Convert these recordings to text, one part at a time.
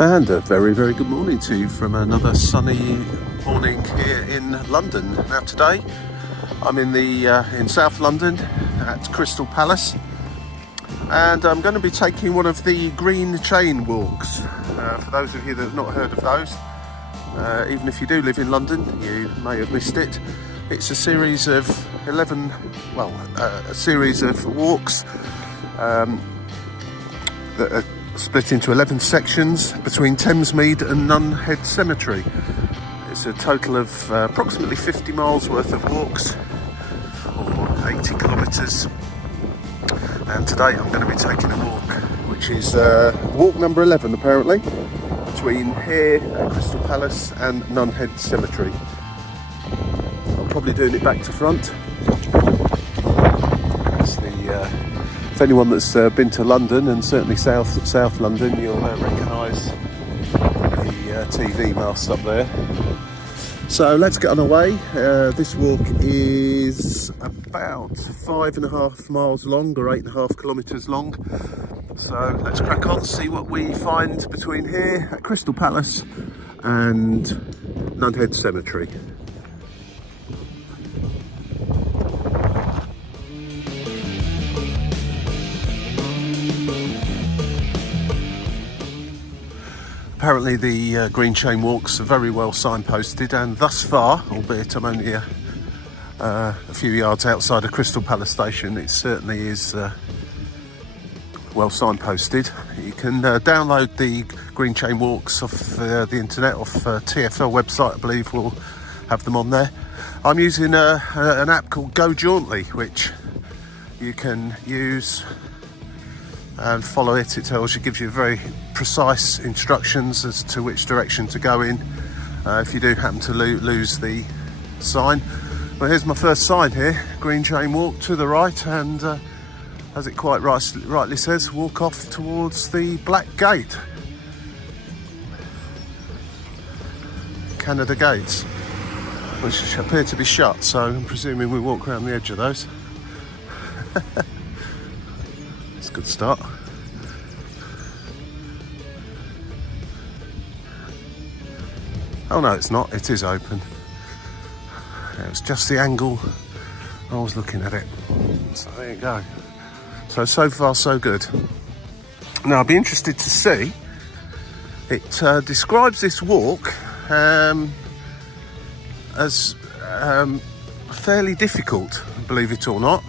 And a very, very good morning to you from another sunny morning here in London. Now today I'm in South London at Crystal Palace, and I'm going to be taking one of the green chain walks. For those of you that have not heard of those, even if you do live in London, you may have missed it. It's a series of a series of walks that are split into 11 sections between Thamesmead and Nunhead Cemetery. It's a total of approximately 50 miles worth of walks, or 80 kilometres. And today I'm going to be taking a walk, which is walk number 11 apparently, between here at Crystal Palace and Nunhead Cemetery. I'm probably doing it back to front. That's if anyone that's been to London, and certainly South London, you'll recognise the TV mast up there. So let's get on our way. This walk is about 5.5 miles long, or 8.5 kilometres long. So let's crack on, see what we find between here at Crystal Palace and Nunhead Cemetery. Apparently the green chain walks are very well signposted, and thus far, albeit I'm only a few yards outside of Crystal Palace station, it certainly is well signposted. You can download the green chain walks off the internet, off TfL website, I believe we'll have them on there. I'm using an app called Go Jauntly, which you can use and follow it. It gives you very precise instructions as to which direction to go in if you do happen to lose the sign. Well, here's my first sign here: green chain walk to the right, and as it quite rightly says, walk off towards the Black Gate, Canada Gates, which appear to be shut, so I'm presuming we walk around the edge of those. That's a good start. Oh no, it's not, it is open. It was just the angle I was looking at it. So there you go. So far so good. Now I'll be interested to see, it describes this walk as fairly difficult, believe it or not.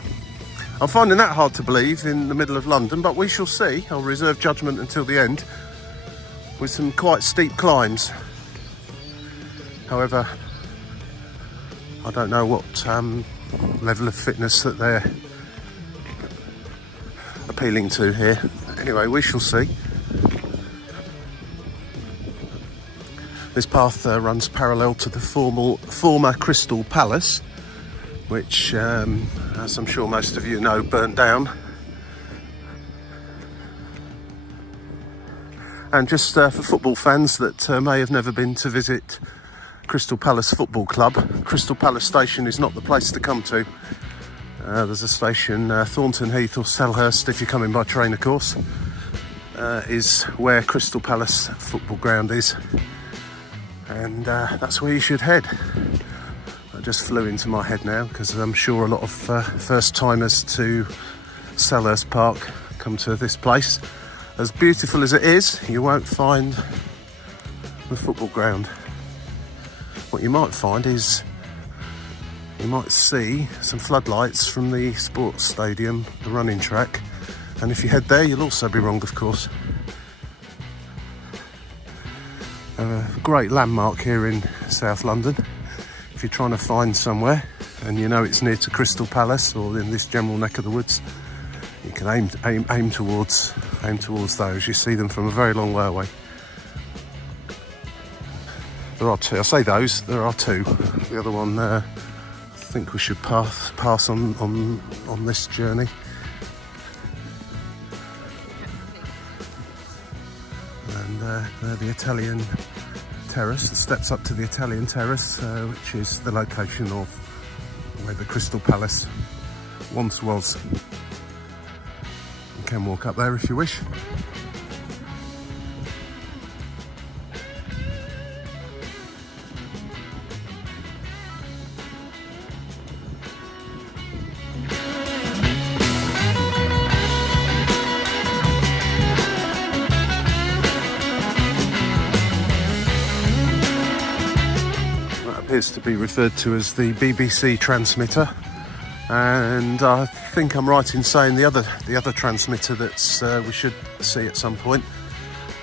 I'm finding that hard to believe in the middle of London, but we shall see. I'll reserve judgment until the end, with some quite steep climbs. However, I don't know what level of fitness that they're appealing to here. Anyway, we shall see. This path runs parallel to the former Crystal Palace, which, as I'm sure most of you know, burnt down. And just for football fans that may have never been to visit Crystal Palace Football Club, Crystal Palace Station is not the place to come to. There's a station, Thornton Heath or Selhurst, if you're coming by train, of course, is where Crystal Palace Football Ground is. And that's where you should head. That just flew into my head now, because I'm sure a lot of first-timers to Selhurst Park come to this place. As beautiful as it is, you won't find the football ground. What you might find is, you might see some floodlights from the sports stadium, the running track, and if you head there, you'll also be wrong, of course. A great landmark here in South London. If you're trying to find somewhere and you know it's near to Crystal Palace or in this general neck of the woods, you can aim towards those. You see them from a very long way away. There are two. I say those. There are two. The other one, I think we should pass on this journey. And they're the Italian terrace. The steps up to the Italian terrace, which is the location of where the Crystal Palace once was. You can walk up there if you wish. appears to be referred to as the BBC transmitter, and I think I'm right in saying the other transmitter that's we should see at some point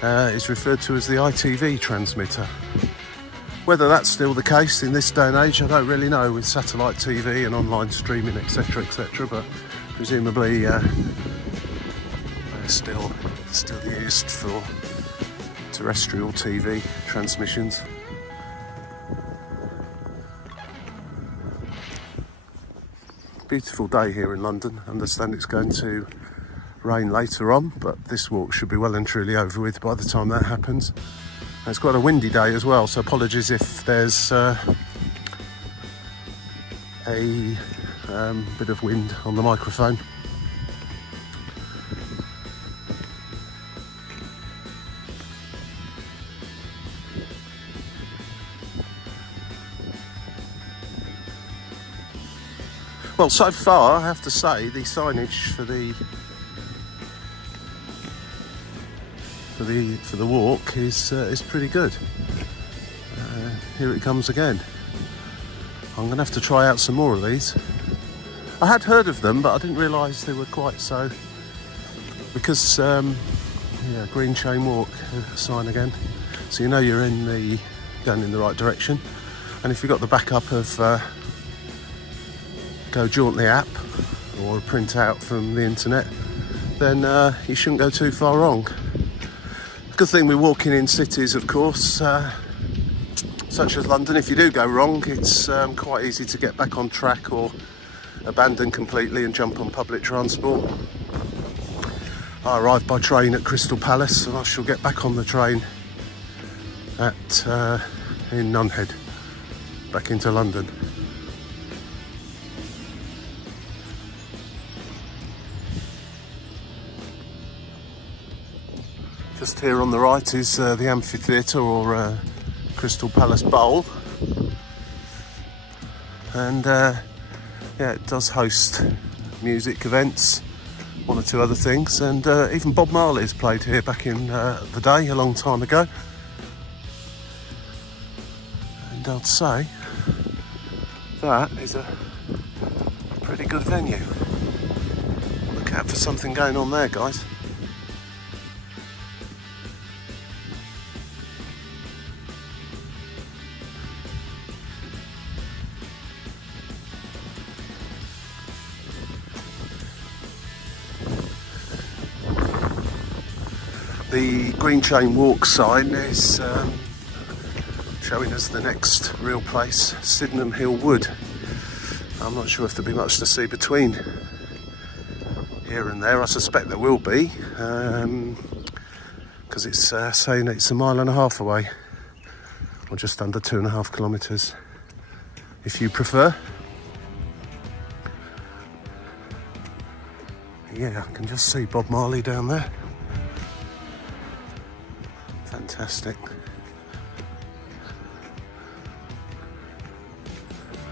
is referred to as the ITV transmitter. Whether that's still the case in this day and age, I don't really know, with satellite TV and online streaming, etc, etc, but presumably they're still used for terrestrial TV transmissions. Beautiful day here in London. I understand it's going to rain later on, but this walk should be well and truly over with by the time that happens. And it's quite a windy day as well, so apologies if there's a bit of wind on the microphone. Well, so far, I have to say, the signage for the walk is pretty good. Here it comes again. I'm going to have to try out some more of these. I had heard of them, but I didn't realise they were quite so. Because yeah, green chain walk sign again, so you know you're going in the right direction. And if you've got the backup of Go Jauntly app or a print out from the internet, then you shouldn't go too far wrong. Good thing we're walking in cities, of course, such as London. If you do go wrong, it's quite easy to get back on track or abandon completely and jump on public transport. I arrived by train at Crystal Palace, and I shall get back on the train in Nunhead, back into London. Just here on the right is the amphitheatre, or Crystal Palace Bowl, and yeah, it does host music events, one or two other things, and even Bob Marley's played here back in the day, a long time ago. And I'd say that is a pretty good venue. Look out for something going on there, guys. The green chain walk sign is showing us the next real place, Sydenham Hill Wood. I'm not sure if there'll be much to see between here and there. I suspect there will be, because it's saying it's 1.5 miles away, or just under 2.5 kilometres, if you prefer. Yeah, I can just see Bob Marley down there. Fantastic.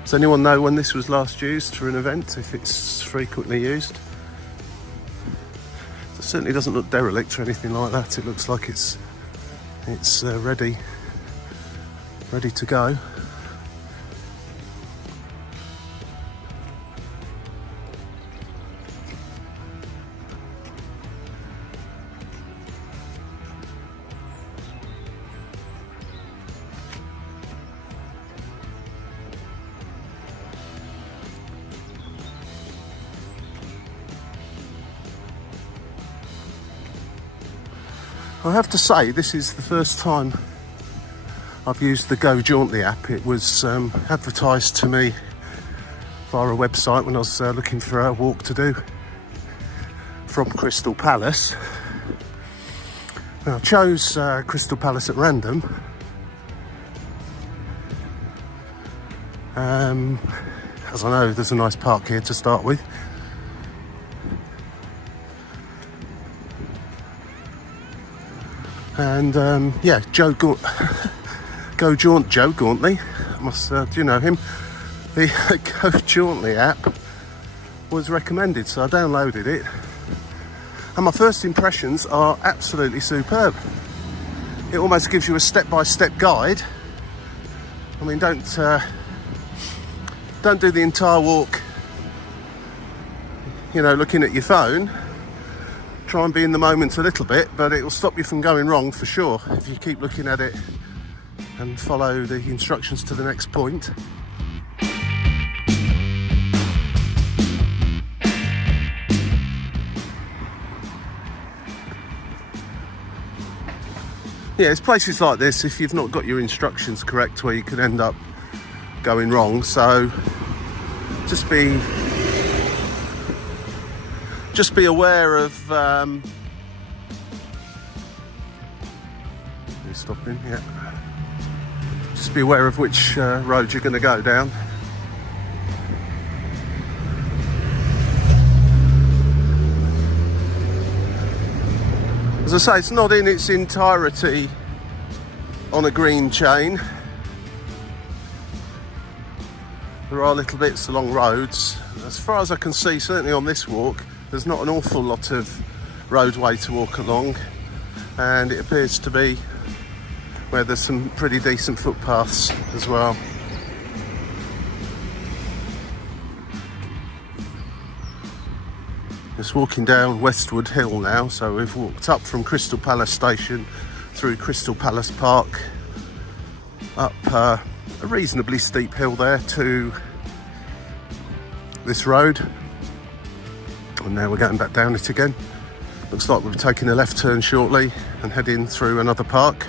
Does anyone know when this was last used for an event, if it's frequently used? It certainly doesn't look derelict or anything like that. It looks like it's ready to go. I have to say, this is the first time I've used the Go Jauntly app. It was advertised to me via a website when I was looking for a walk to do from Crystal Palace. Now, I chose Crystal Palace at random. As I know, there's a nice park here to start with. And yeah, Joe Gauntly, do you know him? The Go Jauntly app was recommended, so I downloaded it, and my first impressions are absolutely superb. It almost gives you a step-by-step guide. I mean, don't Don't do the entire walk, you know, looking at your phone. Try and be in the moment a little bit, but it will stop you from going wrong for sure if you keep looking at it and follow the instructions to the next point. Yeah, it's places like this, if you've not got your instructions correct, where you can end up going wrong. So just be aware of stopping, yeah. Just be aware of which road you're going to go down. As I say, it's not in its entirety on a green chain. There are little bits along roads. As far as I can see, certainly on this walk, there's not an awful lot of roadway to walk along, and it appears to be where there's some pretty decent footpaths as well. Just walking down Westwood Hill now, so we've walked up from Crystal Palace Station through Crystal Palace Park, up a reasonably steep hill there to this road, and now we're going back down it again. Looks like we'll be taking a left turn shortly and heading through another park.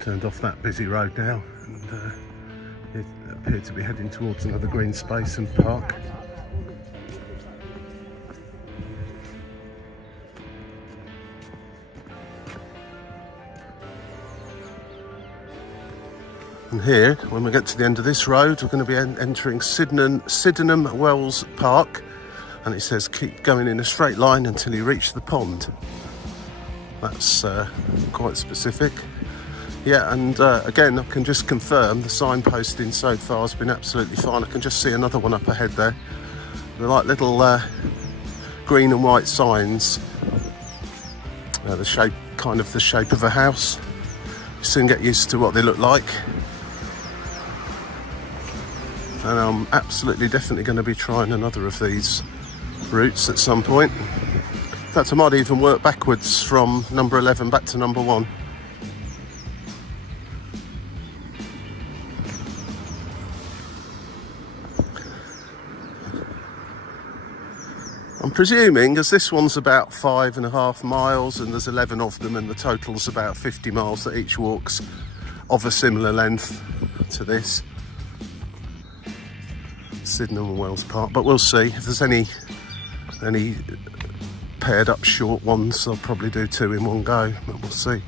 Turned off that busy road now, and it appeared to be heading towards another green space and park. And here, when we get to the end of this road, we're going to be entering Sydenham Wells Park, and it says keep going in a straight line until you reach the pond. That's quite specific. Yeah, and again, I can just confirm the signposting so far has been absolutely fine. I can just see another one up ahead there. They're like little green and white signs. The shape, kind of the shape of a house. You soon get used to what they look like. And I'm absolutely definitely going to be trying another of these routes at some point. In fact, I might even work backwards from number 11 back to number 1. I'm presuming, as this one's about 5.5 miles and there's 11 of them and the total's about 50 miles, that each walk's of a similar length to this Sydenham Wells Park. But we'll see if there's any paired up short ones. I'll probably do 2 in one go, but we'll see.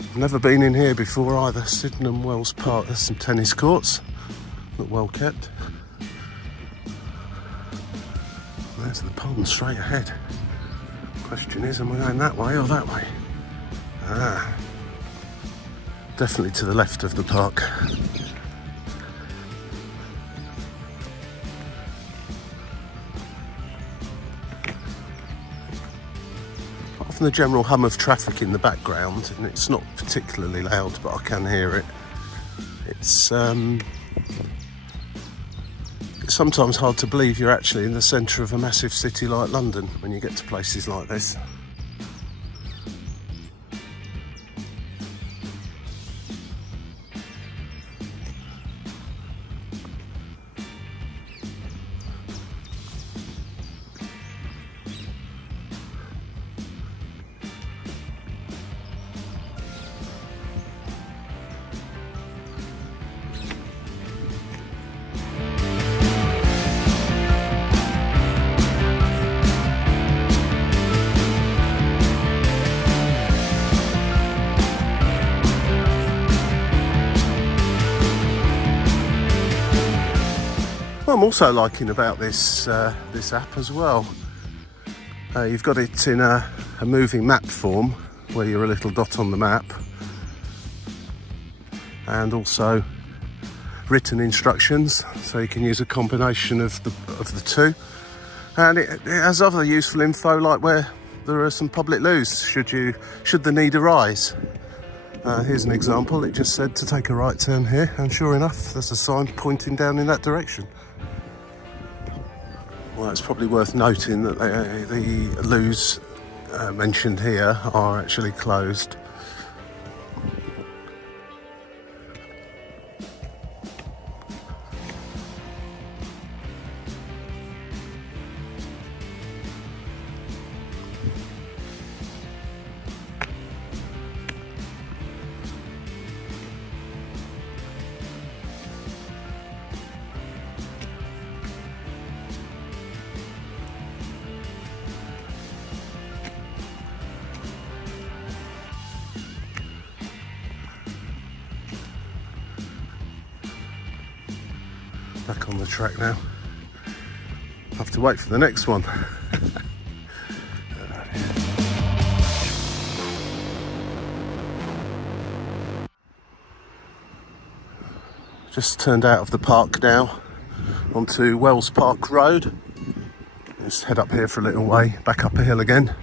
I've never been in here before either. Sydenham Wells Park. There's some tennis courts, look well kept. There's the pond straight ahead. Question is, am I going that way or that way? Ah, definitely to the left of the park. Apart from the general hum of traffic in the background, and it's not particularly loud, but I can hear it. It's sometimes hard to believe you're actually in the centre of a massive city like London when you get to places like this. What I'm also liking about this this app as well, you've got it in a moving map form where you're a little dot on the map, and also written instructions, so you can use a combination of the two. And it has other useful info, like where there are some public loos should the need arise. Here's an example. It just said to take a right turn here, and sure enough there's a sign pointing down in that direction. Well, it's probably worth noting that the loos mentioned here are actually closed. Back on the track now. I'll have to wait for the next one. Just turned out of the park now onto Wells Park Road. Just head up here for a little way, back up a hill again.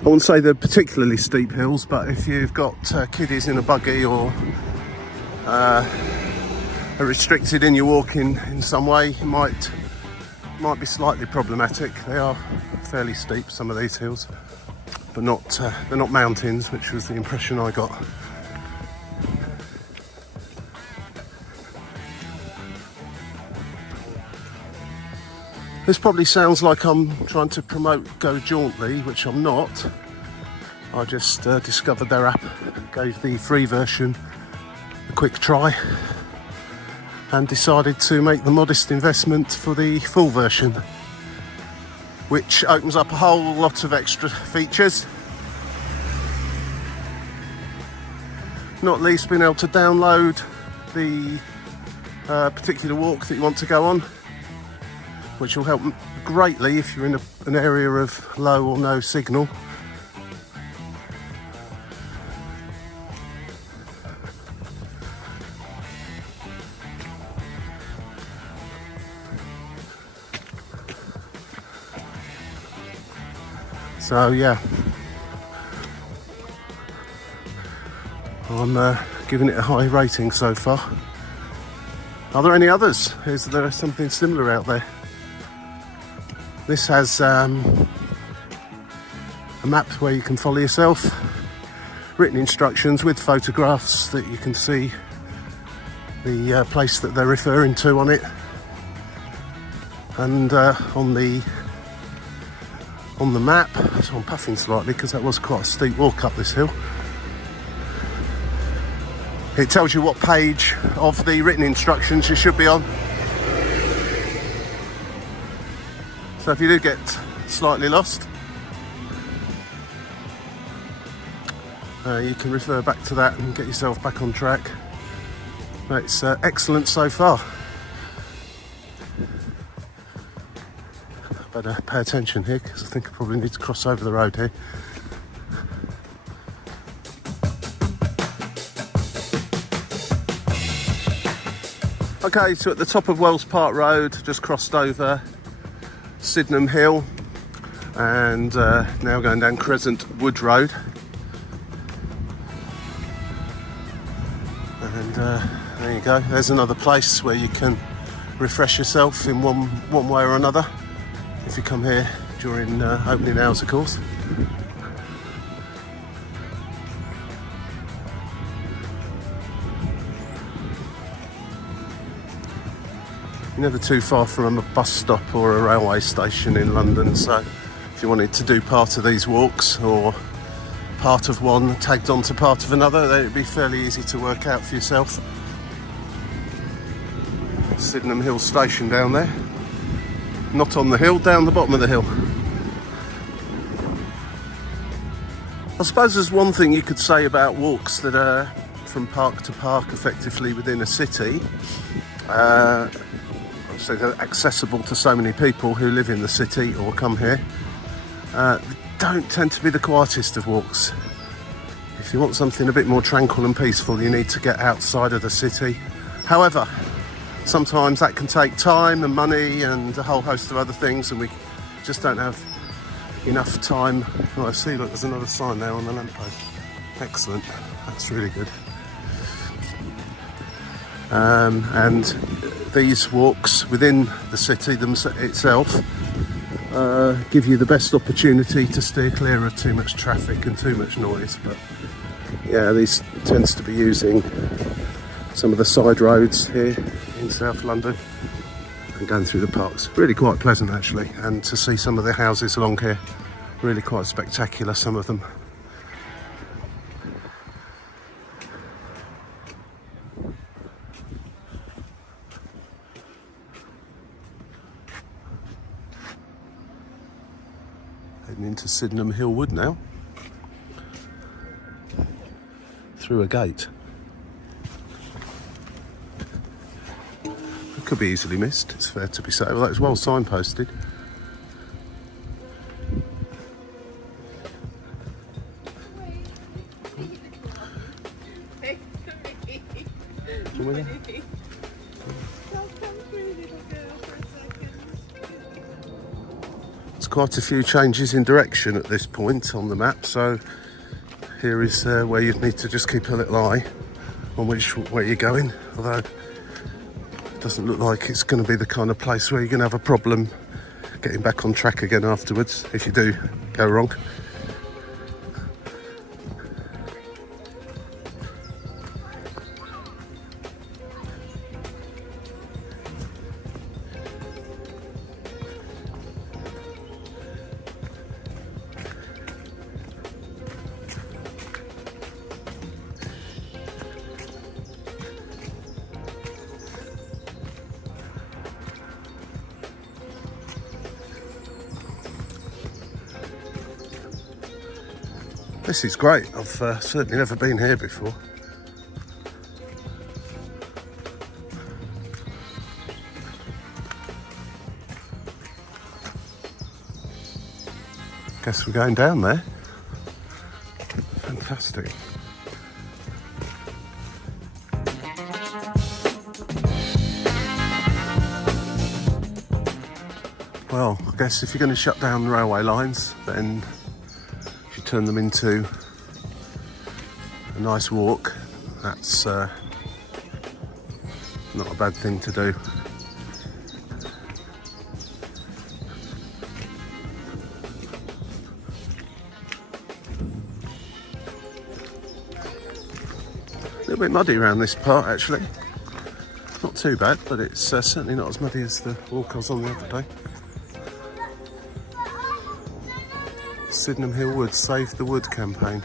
I wouldn't say they're particularly steep hills, but if you've got kiddies in a buggy or are restricted in your walking in some way, it might be slightly problematic. They are fairly steep, some of these hills, but they're not mountains, which was the impression I got. This probably sounds like I'm trying to promote Go Jauntly, which I'm not. I just discovered their app, gave the free version a quick try, and decided to make the modest investment for the full version, which opens up a whole lot of extra features. Not least being able to download the particular walk that you want to go on, which will help greatly if you're in an area of low or no signal. So yeah, I'm giving it a high rating so far. Are there any others? Is there something similar out there? This has a map where you can follow yourself, written instructions with photographs that you can see the place that they're referring to on it, and on the map, so I'm puffing slightly because that was quite a steep walk up this hill. It tells you what page of the written instructions you should be on. So if you do get slightly lost, you can refer back to that and get yourself back on track. It's excellent so far. Better pay attention here because I think I probably need to cross over the road here. Okay, so at the top of Wells Park Road, just crossed over Sydenham Hill, and now going down Crescent Wood Road. And there you go, there's another place where you can refresh yourself in one way or another, if you come here during opening hours, of course. You're never too far from a bus stop or a railway station in London, so if you wanted to do part of these walks or part of one tagged onto part of another, then it'd be fairly easy to work out for yourself. Sydenham Hill Station down there. Not on the hill, down the bottom of the hill. I suppose there's one thing you could say about walks that are from park to park effectively within a city. So they're accessible to so many people who live in the city or come here. They don't tend to be the quietest of walks. If you want something a bit more tranquil and peaceful, you need to get outside of the city. However, sometimes that can take time and money and a whole host of other things, and we just don't have enough time. Oh, I see, look, there's another sign there on the lamppost. Excellent, that's really good. And these walks within the city itself give you the best opportunity to steer clear of too much traffic and too much noise. But yeah, these tends to be using some of the side roads here in South London and going through the parks. Really quite pleasant actually, and to see some of the houses along here, really quite spectacular, some of them. Heading into Sydenham Hill Wood now, through a gate. It could be easily missed, it's fair to be said. Well, that was well signposted. There's quite a few changes in direction at this point on the map, so here is where you'd need to just keep a little eye on which way you're going, although it doesn't look like it's going to be the kind of place where you're going to have a problem getting back on track again afterwards if you do go wrong. This is great. I've certainly never been here before. Guess we're going down there. Fantastic. Well, I guess if you're going to shut down railway lines, then turn them into a nice walk. That's not a bad thing to do. A little bit muddy around this part actually. Not too bad, but it's certainly not as muddy as the walk I was on the other day. Sydenham Hill Wood, Save the Wood campaign.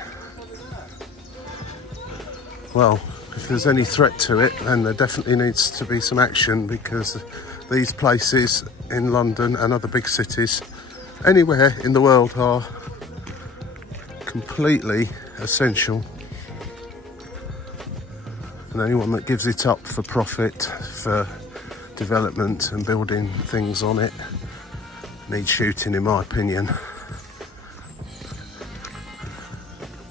Well, if there's any threat to it, then there definitely needs to be some action, because these places in London and other big cities, anywhere in the world, are completely essential. And anyone that gives it up for profit, for development and building things on it, needs shooting, in my opinion.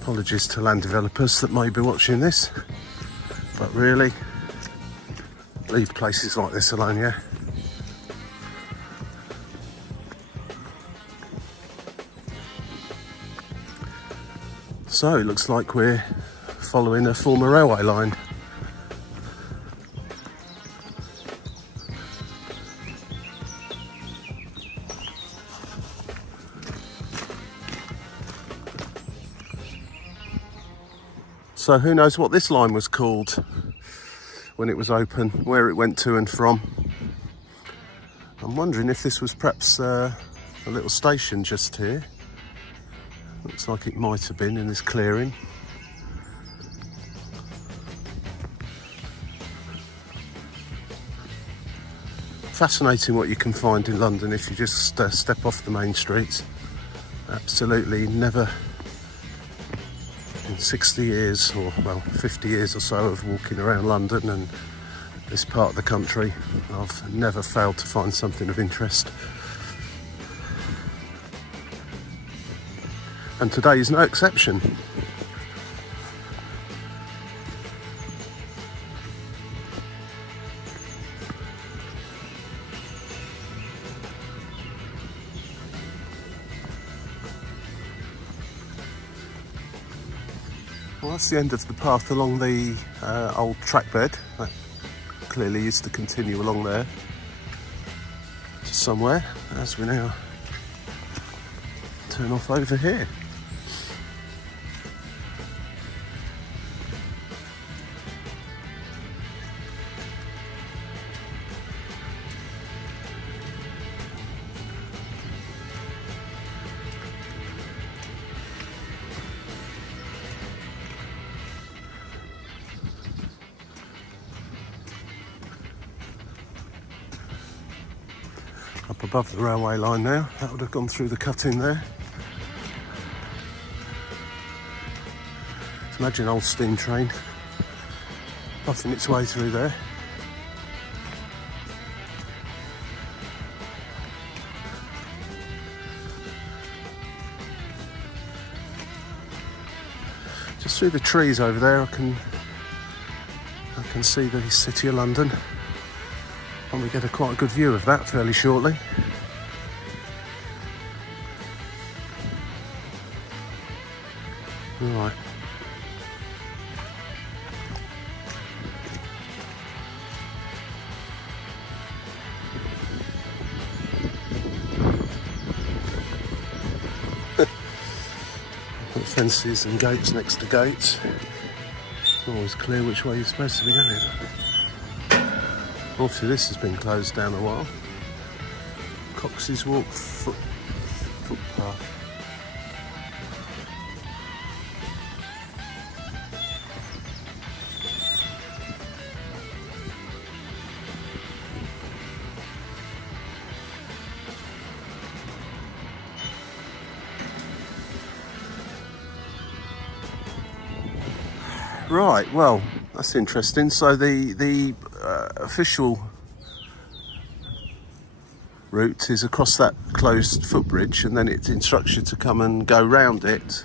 Apologies to land developers that may be watching this, but really, leave places like this alone, yeah? So it looks like we're following a former railway line. So who knows what this line was called when it was open, where it went to and from. I'm wondering if this was perhaps a little station just here. Looks like it might have been in this clearing. Fascinating what you can find in London if you just step off the main streets. Absolutely never in 60 years, or well, 50 years or so of walking around London and this part of the country, I've never failed to find something of interest. And today is no exception. Well, that's the end of the path along the old track bed. That clearly is to continue along there to somewhere, as we now turn off over here. Up above the railway line now, that would have gone through the cutting there. So imagine an old steam train puffing its way through there. Just through the trees over there I can see the City of London. And we get quite a good view of that fairly shortly. Right. Got fences and gates next to gates. It's always clear which way you're supposed to be going. Obviously this has been closed down a while. Cox's Walk footpath. Right, well, that's interesting. So the official route is across that closed footbridge, and then it instructs you to come and go round it.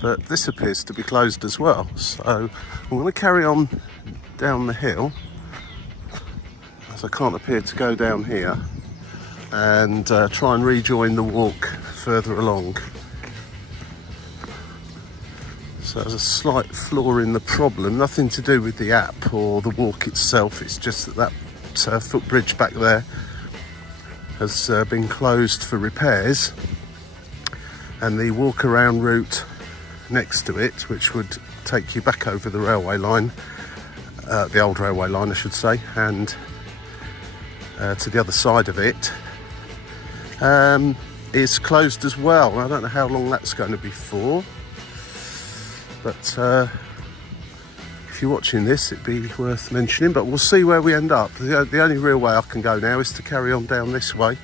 But this appears to be closed as well. So I'm going to carry on down the hill, as I can't appear to go down here, and try and rejoin the walk further along. So there's a slight flaw in the problem, nothing to do with the app or the walk itself. It's just that footbridge back there has been closed for repairs, and the walk around route next to it, which would take you back over the railway line, the old railway line I should say, and to the other side of it, is closed as well. I don't know how long that's going to be for. But if you're watching this, it'd be worth mentioning, but we'll see where we end up. The only real way I can go now is to carry on down this way,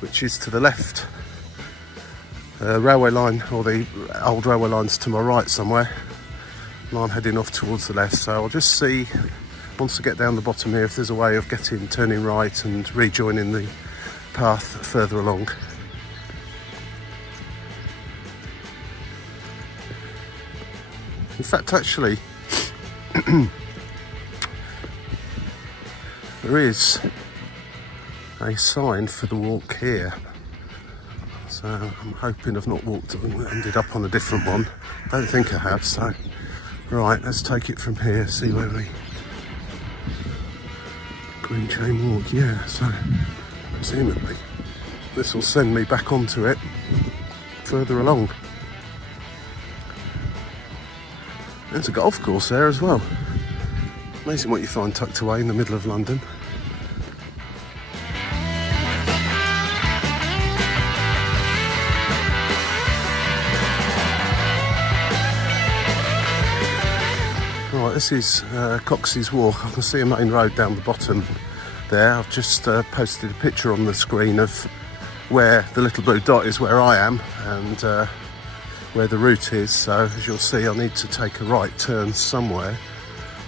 which is to the left. Railway line, or the old railway line's to my right somewhere, and I'm heading off towards the left. So I'll just see, once I get down the bottom here, if there's a way of turning right and rejoining the path further along. In fact, actually, there is a sign for the walk here. So I'm hoping I've not ended up on a different one. Don't think I have, so. Right, let's take it from here, see where we... Green Chain Walk, yeah, so presumably this will send me back onto it further along. There's a golf course there as well. Amazing what you find tucked away in the middle of London. Right, this is Cox's Walk. I can see a main road down the bottom there. I've just posted a picture on the screen of where the little blue dot is, where I am, and where the route is, so as you'll see I need to take a right turn somewhere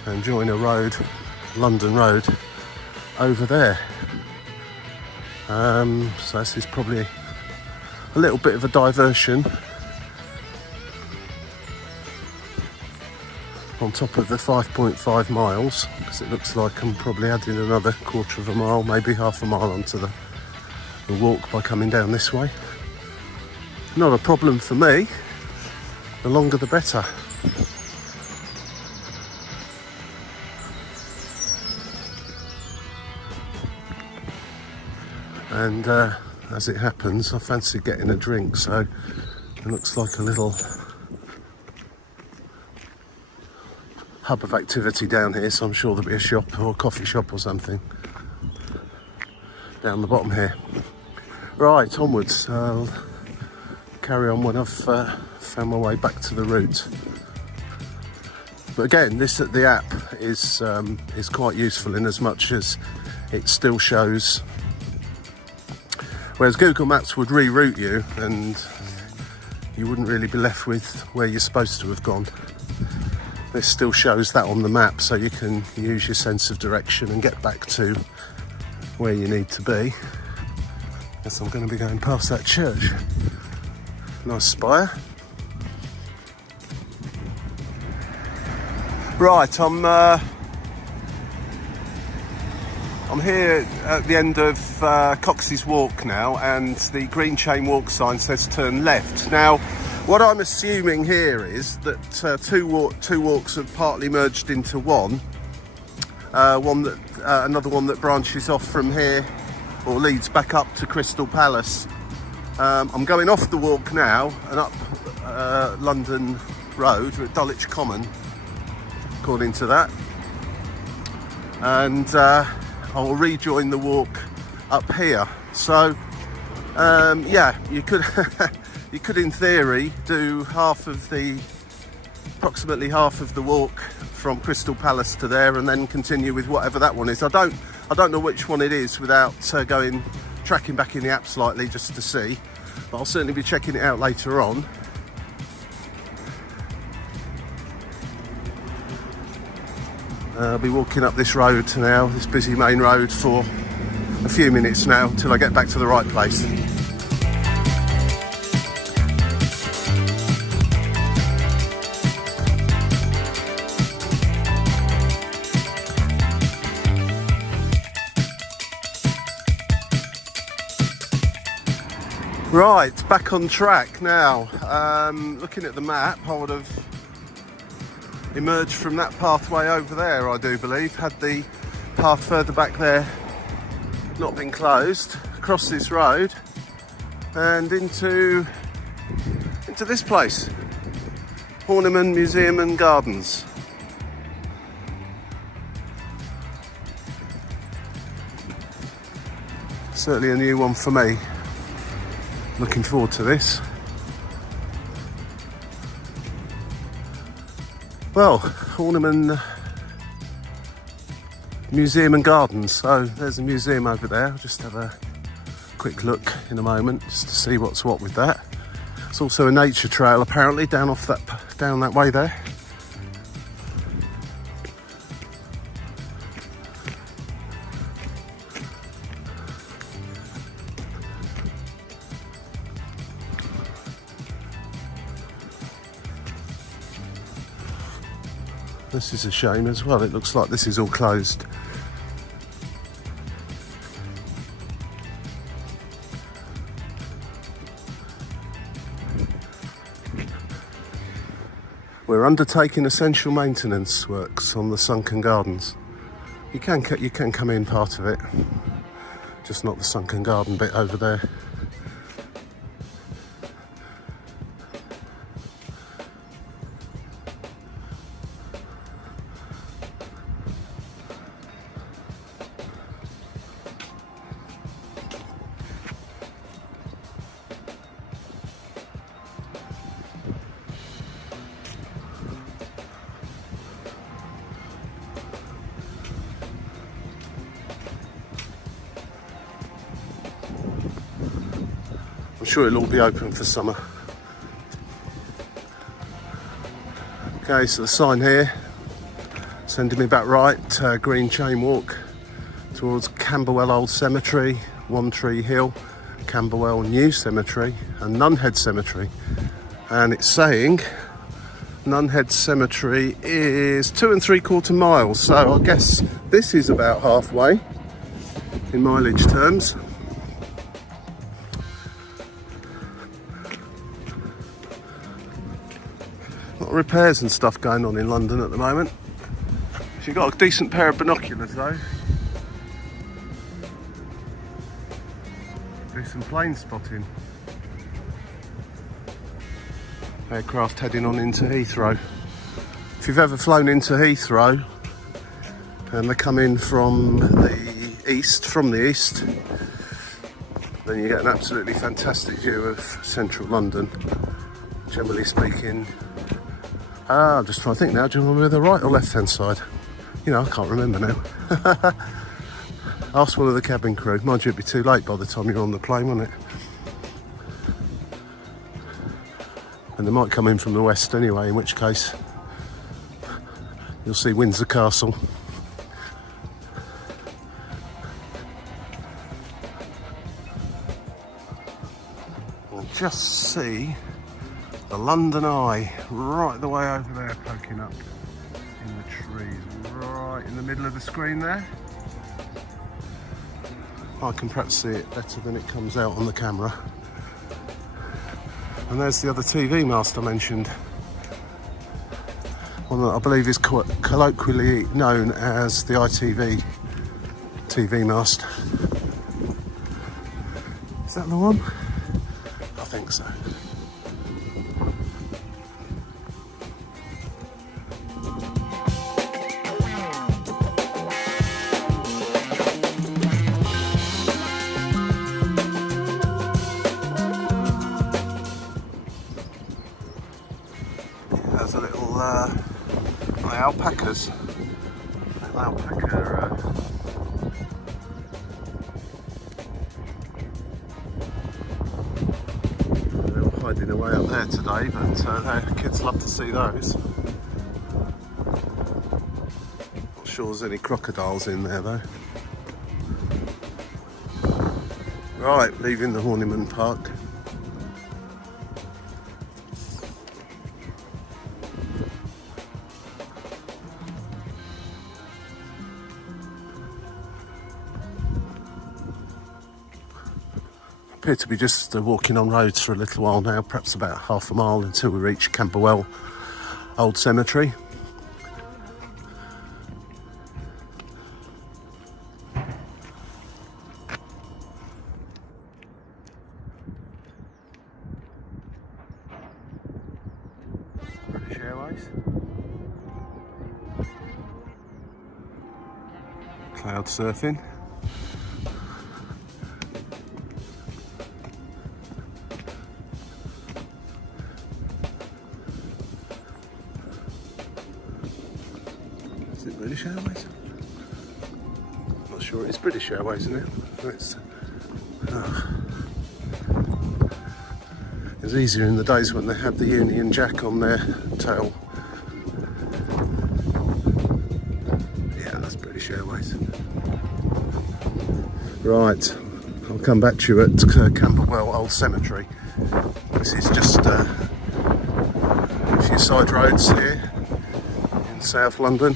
and join a road, London Road, over there. So this is probably a little bit of a diversion on top of the 5.5 miles, because it looks like I'm probably adding another quarter of a mile, maybe half a mile onto the walk by coming down this way. Not a problem for me, the longer the better. And as it happens, I fancy getting a drink, so it looks like a little hub of activity down here, so I'm sure there'll be a shop or a coffee shop or something down the bottom here. Right, onwards. I'll carry on when I've found my way back to the route. But again, the app is quite useful in as much as it still shows. Whereas Google Maps would reroute you and you wouldn't really be left with where you're supposed to have gone. This still shows that on the map, so you can use your sense of direction and get back to where you need to be. Guess I'm going to be going past that church. Nice spire. Right, I'm here at the end of Cox's Walk now, and the green chain walk sign says turn left. Now, what I'm assuming here is that two walks have partly merged into one. Another one that branches off from here or leads back up to Crystal Palace. I'm going off the walk now and up London Road. We're at Dulwich Common, according to that. And I'll rejoin the walk up here. So yeah, you could you could in theory do approximately half of the walk from Crystal Palace to there, and then continue with whatever that one is. I don't know which one it is without tracking back in the app slightly just to see, but I'll certainly be checking it out later on. I'll be walking up this road now, this busy main road, for a few minutes now until I get back to the right place. Right, back on track now. Looking at the map, I would have emerged from that pathway over there, I do believe, had the path further back there not been closed, across this road and into this place, Horniman Museum and Gardens. Certainly a new one for me. Looking forward to this. Well, Horniman Museum and Gardens. So there's a museum over there. I'll just have a quick look in a moment just to see what's what with that. It's also a nature trail apparently down that way there. This is a shame as well. It looks like this is all closed. We're undertaking essential maintenance works on the sunken gardens. You can come in part of it, just not the sunken garden bit over there. I'm sure it'll all be open for summer. Okay, so the sign here sending me back right, green chain walk towards Camberwell Old Cemetery, One Tree Hill, Camberwell New Cemetery and Nunhead Cemetery. And it's saying Nunhead Cemetery is 2 3/4 miles, so I guess this is about halfway in mileage terms. A lot of repairs and stuff going on in London at the moment. If you've got a decent pair of binoculars though, do some plane spotting. Aircraft heading on into Heathrow. If you've ever flown into Heathrow and they come in from the east, then you get an absolutely fantastic view of central London. Generally speaking, I'm just trying to think now, do you remember the right or left hand side? You know, I can't remember now. Ask one of the cabin crew. Mind you, it'd be too late by the time you're on the plane, wouldn't it? And they might come in from the west anyway, in which case you'll see Windsor Castle. We'll just see the London Eye right the way over there, poking up in the trees, right in the middle of the screen there. I can perhaps see it better than it comes out on the camera. And there's the other TV mast I mentioned. One that I believe is colloquially known as the ITV TV mast. Is that the one? I think so. There's a little alpacas. Alpaca. They were hiding away up there today, but the kids love to see those. Not sure there's any crocodiles in there though. Right, leaving the Horniman Park. Appear to be just walking on roads for a little while now, perhaps about half a mile until we reach Camberwell Old Cemetery. British Airways. Cloud surfing. Is it British Airways? Not sure, it's British Airways, isn't it? It's, it was easier in the days when they had the Union Jack on their tail. Yeah, that's British Airways. Right, I'll come back to you at Camberwell Old Cemetery. This is just a few side roads here in South London.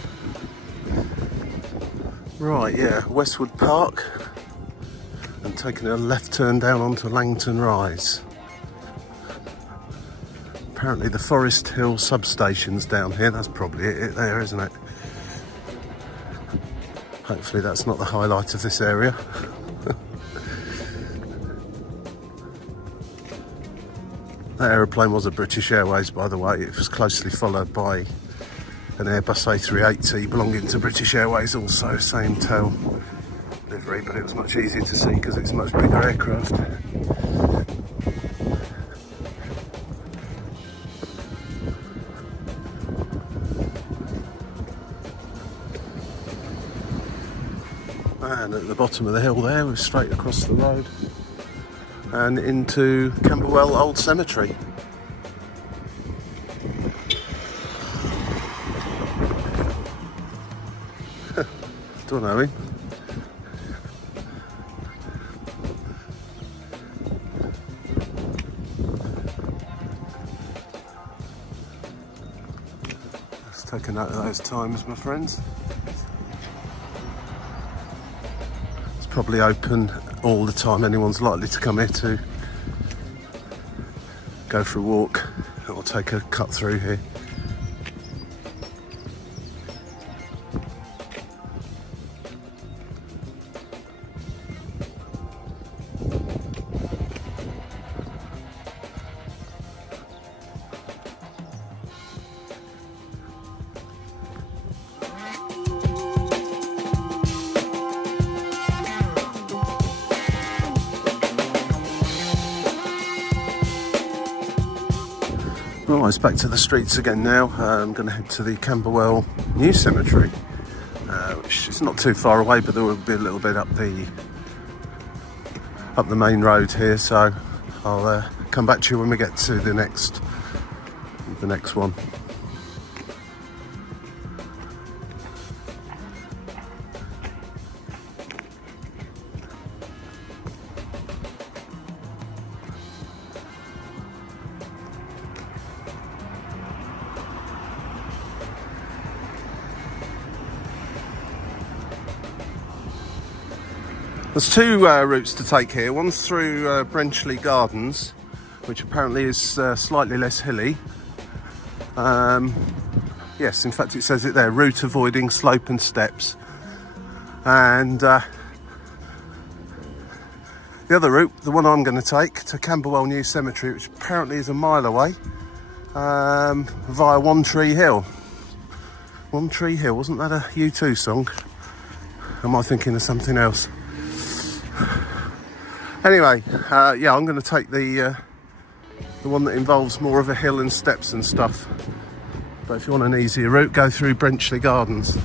Right, yeah, Westwood Park, and taking a left turn down onto Langton Rise. Apparently the Forest Hill substation's down here, that's probably it there, isn't it? Hopefully that's not the highlight of this area. That aeroplane was a British Airways, by the way. It was closely followed by an Airbus A380 belonging to British Airways, also same tail livery, but it was much easier to see because it's a much bigger aircraft. And at the bottom of the hill there, we're straight across the road and into Camberwell Old Cemetery. Don't know him. Let's take a note of those times, my friends. It's probably open all the time. Anyone's likely to come here to go for a walk or take a cut through here. Right, it's back to the streets again now. I'm going to head to the Camberwell New Cemetery, which is not too far away, but there will be a little bit up the main road here. So I'll come back to you when we get to the next one. There's two routes to take here. One's through Dulwich Gardens, which apparently is slightly less hilly. Yes, in fact it says it there, route avoiding slope and steps. And the other route, the one I'm going to take to Camberwell New Cemetery, which apparently is a mile away, via One Tree Hill. One Tree Hill, wasn't that a U2 song? Am I thinking of something else? Anyway, yeah, I'm going to take the one that involves more of a hill and steps and stuff. But if you want an easier route, go through Dulwich Gardens.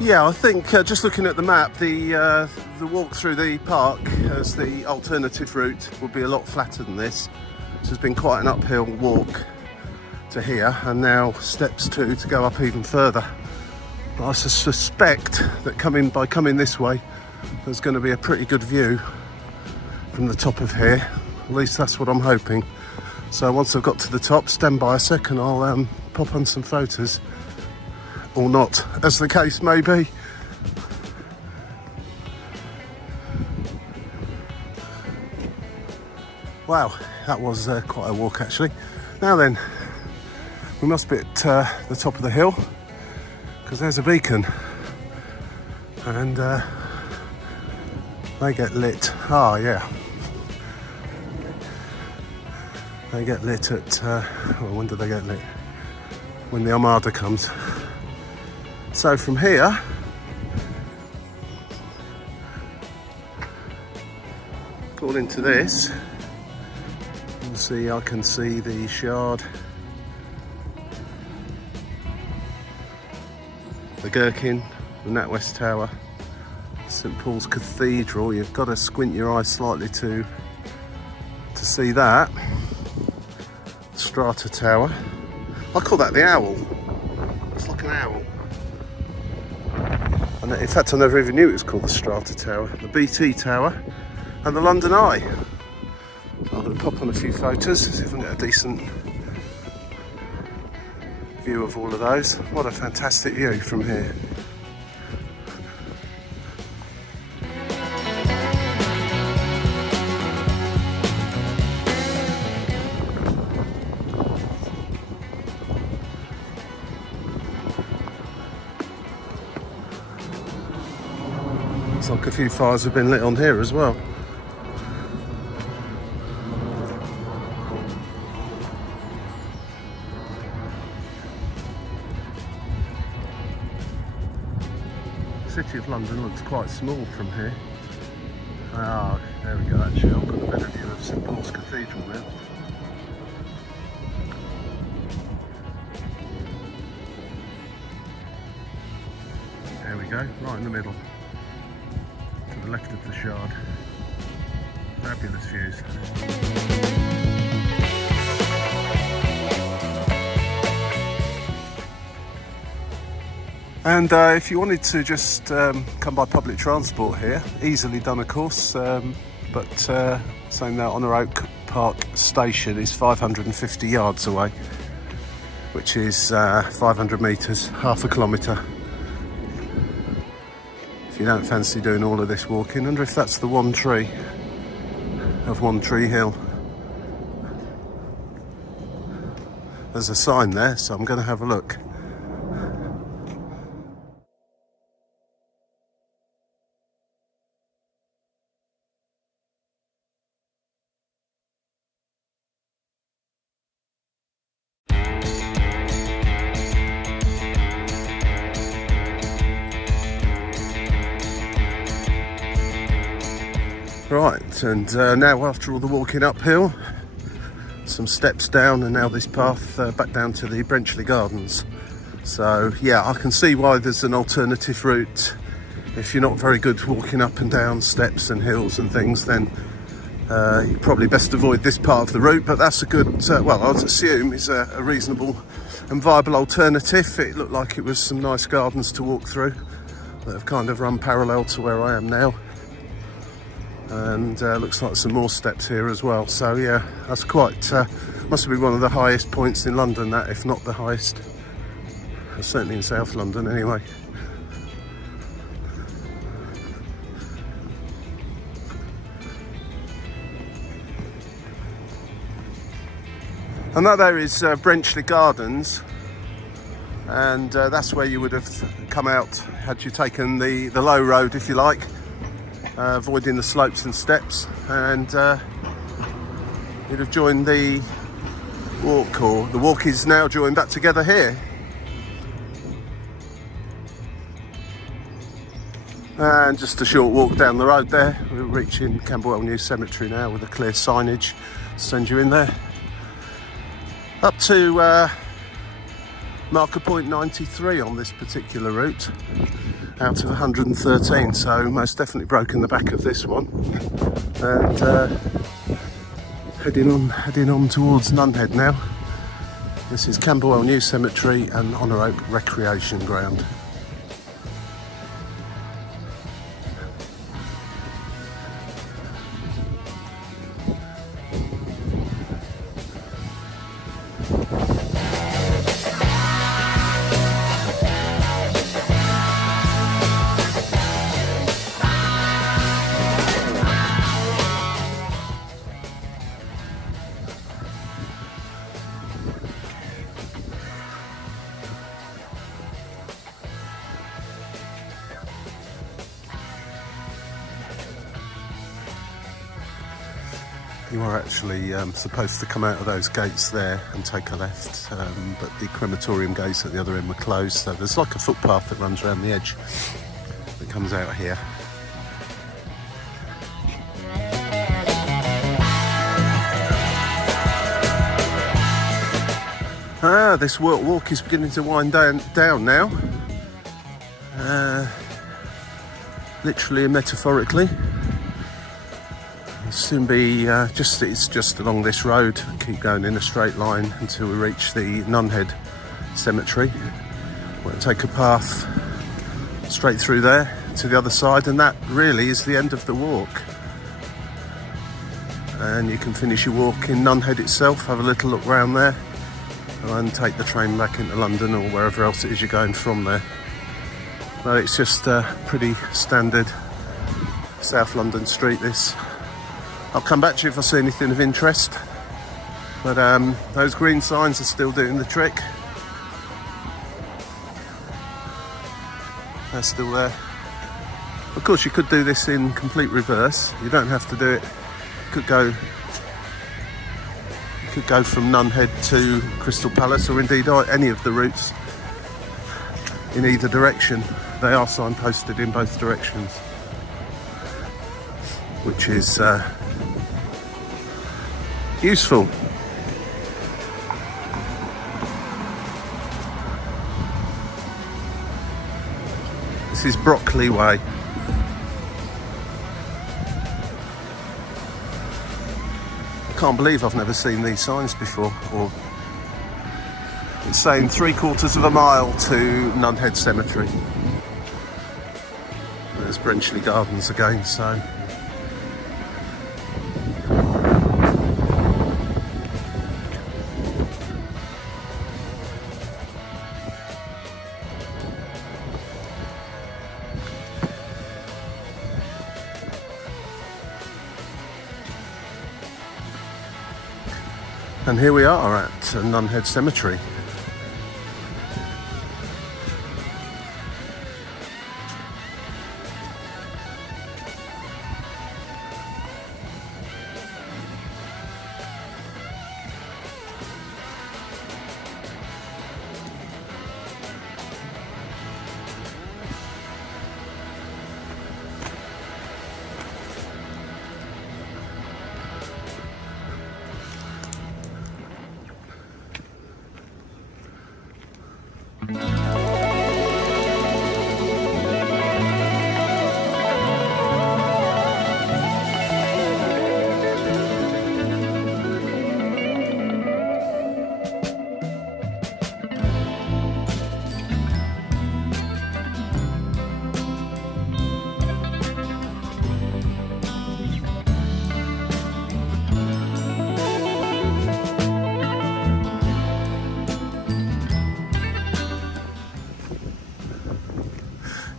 Yeah, I think just looking at the map, the walk through the park as the alternative route would be a lot flatter than this. So there's been quite an uphill walk to here, and now steps to go up even further. But I suspect that by coming this way, there's going to be a pretty good view from the top of here. At least that's what I'm hoping. So once I've got to the top, stand by a sec and I'll pop on some photos. Or not, as the case may be. Wow, that was quite a walk actually. Now then, we must be at the top of the hill, because there's a beacon, and they get lit. Oh yeah, they get lit at, well, when do they get lit? When the Armada comes. So from here, according to this, you'll see I can see the Shard, the Gherkin, the NatWest Tower, St Paul's Cathedral. You've got to squint your eyes slightly to see that. Strata Tower. I call that the owl. It's like an owl. And in fact, I never even knew it was called the Strata Tower. The BT Tower and the London Eye. So I'm going to pop on a few photos, see if I can get a decent view of all of those. What a fantastic view from here. Looks like a few fires have been lit on here as well. The City of London looks quite small from here. Ah, there we go, actually I've got a better view of St Paul's Cathedral now. There we go, right in the middle. of the Shard. Fabulous views. And if you wanted to just come by public transport here, easily done of course, but saying that Honor Oak Park station is 550 yards away, which is 500 metres, half a kilometre. If you don't fancy doing all of this walking, I wonder if that's the One Tree of One Tree Hill. There's a sign there, so I'm going to have a look. Right, and now after all the walking uphill, some steps down, and now this path back down to the Brenchley Gardens. So yeah, I can see why there's an alternative route. If you're not very good walking up and down steps and hills and things, then you probably best avoid this part of the route, but that's a good, well, I'd assume is a reasonable and viable alternative. It looked like it was some nice gardens to walk through that have kind of run parallel to where I am now. And looks like some more steps here as well. So yeah, that's quite, must be one of the highest points in London, that, if not the highest. Certainly in South London anyway. And that there is Brenchley Gardens, and that's where you would have come out had you taken the low road, if you like. Avoiding the slopes and steps, and you'd have joined the walk, or the walk is now joined back together here. And just a short walk down the road there, we're reaching Nunhead Cemetery now with a clear signage to send you in there. Up to marker point 93 on this particular route out of 113, so most definitely broken the back of this one. And heading on towards Nunhead now. This is Camberwell New Cemetery and Honor Oak Recreation Ground. You are actually supposed to come out of those gates there and take a left, but the crematorium gates at the other end were closed, so there's like a footpath that runs around the edge that comes out here. This walk is beginning to wind down now, literally and metaphorically. Soon be it's just along this road, keep going in a straight line until we reach the Nunhead Cemetery. We'll take a path straight through there to the other side, and that really is the end of the walk. And you can finish your walk in Nunhead itself, have a little look round there, and take the train back into London or wherever else it is you're going from there. But it's just a pretty standard South London street, this. I'll come back to you if I see anything of interest, but those green signs are still doing the trick. They're still there. Of course, you could do this in complete reverse. You don't have to do it. You could go from Nunhead to Crystal Palace, or indeed any of the routes in either direction. They are signposted in both directions, which is useful. This is Brockley Way. can't believe I've never seen these signs before. Or it's saying 3/4 of a mile to Nunhead Cemetery. There's Brenchley Gardens again, so. And here we are at Nunhead Cemetery.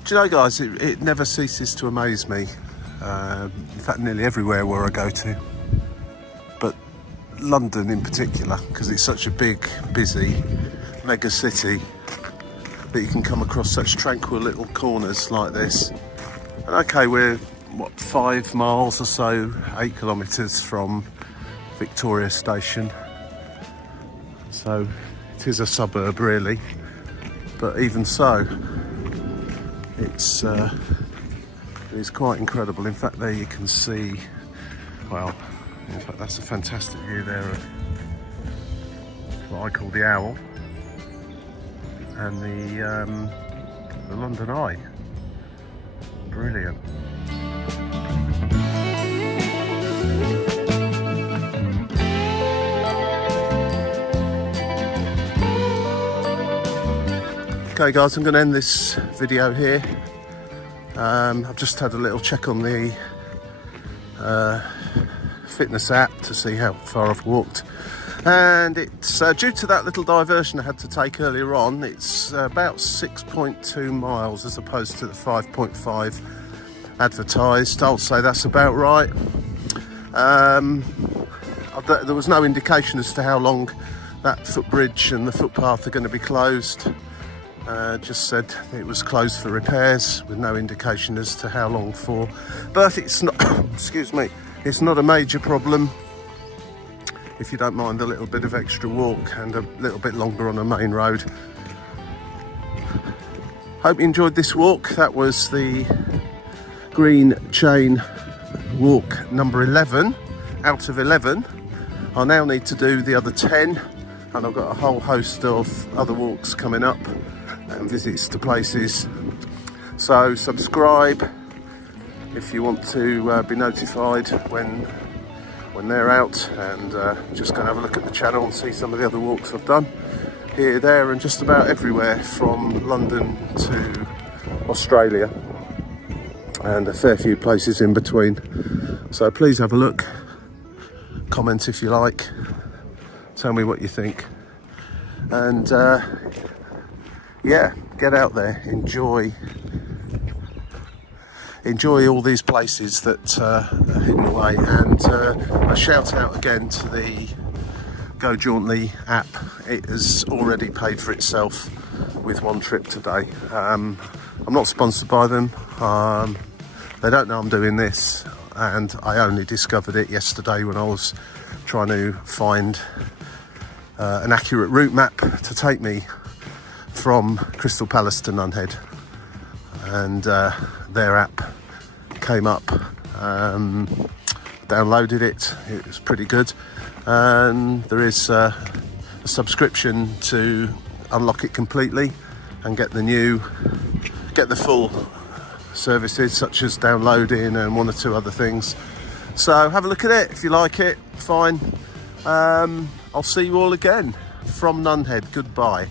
Do you know, guys, it never ceases to amaze me. In fact, nearly everywhere where I go to. But London in particular, because it's such a big, busy, mega city, that you can come across such tranquil little corners like this. And okay, we're, what, 5 miles or so, 8 kilometres from Victoria Station. So it is a suburb, really. But even so, it's quite incredible. In fact, there you can see, well, in fact, that's a fantastic view there of what I call the Owl and the London Eye. Brilliant. Okay guys, I'm going to end this video here. I've just had a little check on the fitness app to see how far I've walked, and it's due to that little diversion I had to take earlier on, it's about 6.2 miles as opposed to the 5.5 advertised. I'll say that's about right. There was no indication as to how long that footbridge and the footpath are going to be closed. Just said it was closed for repairs with no indication as to how long for, but it's not excuse me, it's not a major problem if you don't mind a little bit of extra walk and a little bit longer on a main road. Hope you enjoyed this walk. That was the green chain walk number 11 out of 11. I now need to do the other 10, and I've got a whole host of other walks coming up and visits to places. So subscribe if you want to be notified when they're out, and just go and have a look at the channel and see some of the other walks I've done here, there and just about everywhere from London to Australia and a fair few places in between. So please have a look, comment if you like, tell me what you think, and yeah, get out there, enjoy all these places that are hidden away. And a shout out again to the Go Jauntly app. It has already paid for itself with one trip today. I'm not sponsored by them. They don't know I'm doing this, and I only discovered it yesterday when I was trying to find an accurate route map to take me from Crystal Palace to Nunhead, and their app came up. Downloaded it, it was pretty good, and there is a subscription to unlock it completely and get the full services such as downloading and one or two other things. So have a look at it if you like it. fine. I'll see you all again from Nunhead. Goodbye.